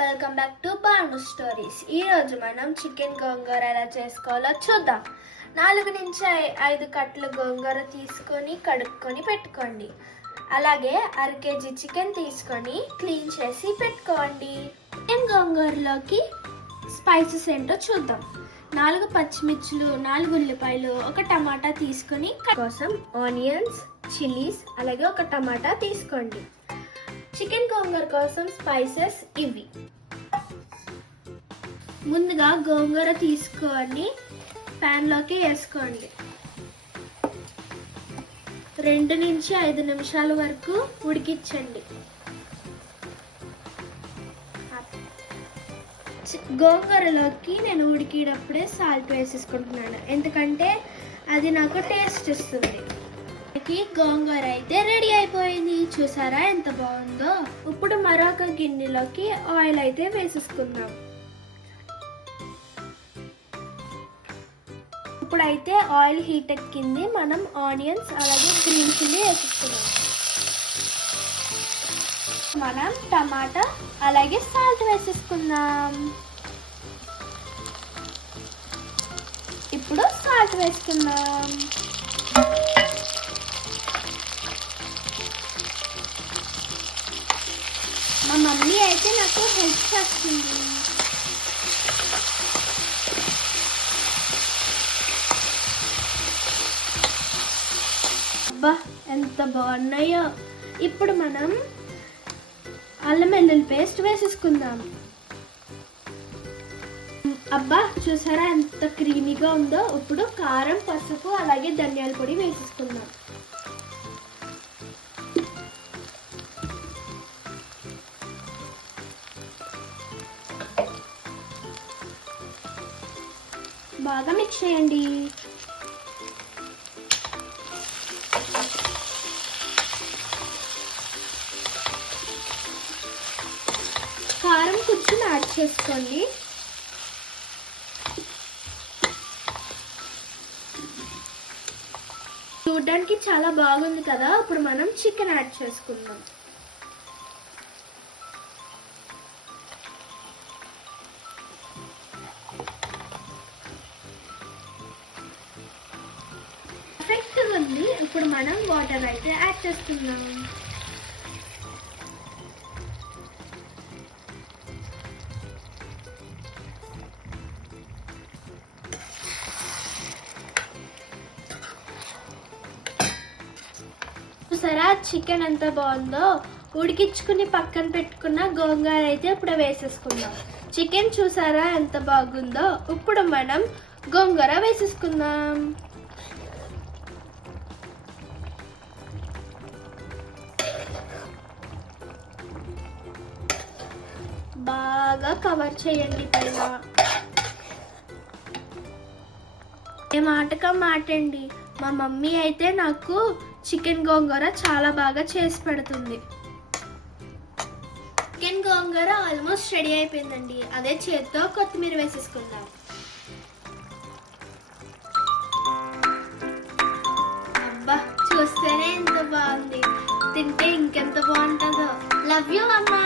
Welcome back to Banu stories. ఈరోజు మనం chicken గోంగూర ఎలా చేసుకోవాలో చూద్దాం. 4 నుంచి 5 కట్టలు గోంగూర తీసుకొని కడుక్కొని పెట్టుకోండి. అలాగే 1/2 kg చికెన్ తీసుకొని క్లీన్ చేసి పెట్టుకోండి. చికెన్ గోంగూరలోకి స్పైసెస్ ఏంటో చూద్దాం. 4 పచ్చిమిర్చులు, 4 ఉల్లిపాయలు, 1 టమాటా తీసుకొని కోసం ఆనియన్స్, చిల్లీస్, అలాగే 1 టమాటా తీసుకోండి. చికెన్ గోంగూర కోసం స్పైసెస్ ఇవి. ముందుగా గోంగూర తీసుకొని ప్యాన్లోకి వేసుకోండి. 2 నుంచి 5 నిమిషాల వరకు ఉడికించండి. గోంగూరలోకి నేను ఉడికేటప్పుడే సాల్ట్ వేసేసుకుంటున్నాను, ఎందుకంటే అది నాకు టేస్ట్ ఇస్తుంది. గోంగూర అయితే రెడీ అయిపోయింది. చూసారా ఎంత బాగుందో. ఇప్పుడు మరొక గిన్నెలోకి ఆయిల్ అయితే వేసేసుకుందాం. ఇప్పుడైతే ఆయిల్ హీట్ ఎక్కింది. మనం ఆనియన్స్ అలాగే గ్రీన్ చిల్లీ వేసేసుకుందాం. మనం టమాటా అలాగే సాల్ట్ వేసేసుకుందాం. ఇప్పుడు సాల్ట్ వేసుకుందాం. మా మమ్మీ అయితే నాకు హెల్ప్ చేస్తుంది. అబ్బా ఎంత బాగున్నాయో. ఇప్పుడు మనం అల్లం వెల్లుల్లి పేస్ట్ వేసేసుకుందాం. అబ్బా చూసారా ఎంత క్రీమీగా ఉందో. ఇప్పుడు కారం, పసుపు అలాగే ధనియాల పొడి వేసేసుకుందాం. బాగా మిక్స్ చేయండి. కారం కొంచెం యాడ్ చేసుకోండి. చూడడానికి చాలా బాగుంది కదా. ఇప్పుడు మనం చికెన్ యాడ్ చేసుకుందాం. పర్ఫెక్ట్గా ఉంది. ఇప్పుడు మనం వాటర్ అయితే యాడ్ చేస్తున్నాం. చూసారా చికెన్ ఎంత బాగుందో. ఉడికించుకుని పక్కన పెట్టుకున్న గోంగూర అయితే ఇప్పుడు వేసేసుకుందాం. చికెన్ చూసారా ఎంత బాగుందో. ఇప్పుడు మనం గోంగూర వేసేసుకుందాం. బాగా కవర్ చేయండి పైన. ఏ మాటగా మాటండి. మా మమ్మీ అయితే నాకు చికెన్ గోంగూర చాలా బాగా చేసి పెడుతుంది. చికెన్ గోంగూర ఆల్మోస్ట్ రెడీ అయిపోయిందండి. అదే చేత్తో కొత్తిమీర వేసేసుకుందాం. అబ్బా చూస్తేనే ఎంత బాగుంది. తింటే ఇంకెంత బాగుంటుందో. లవ్ యూ అమ్మా.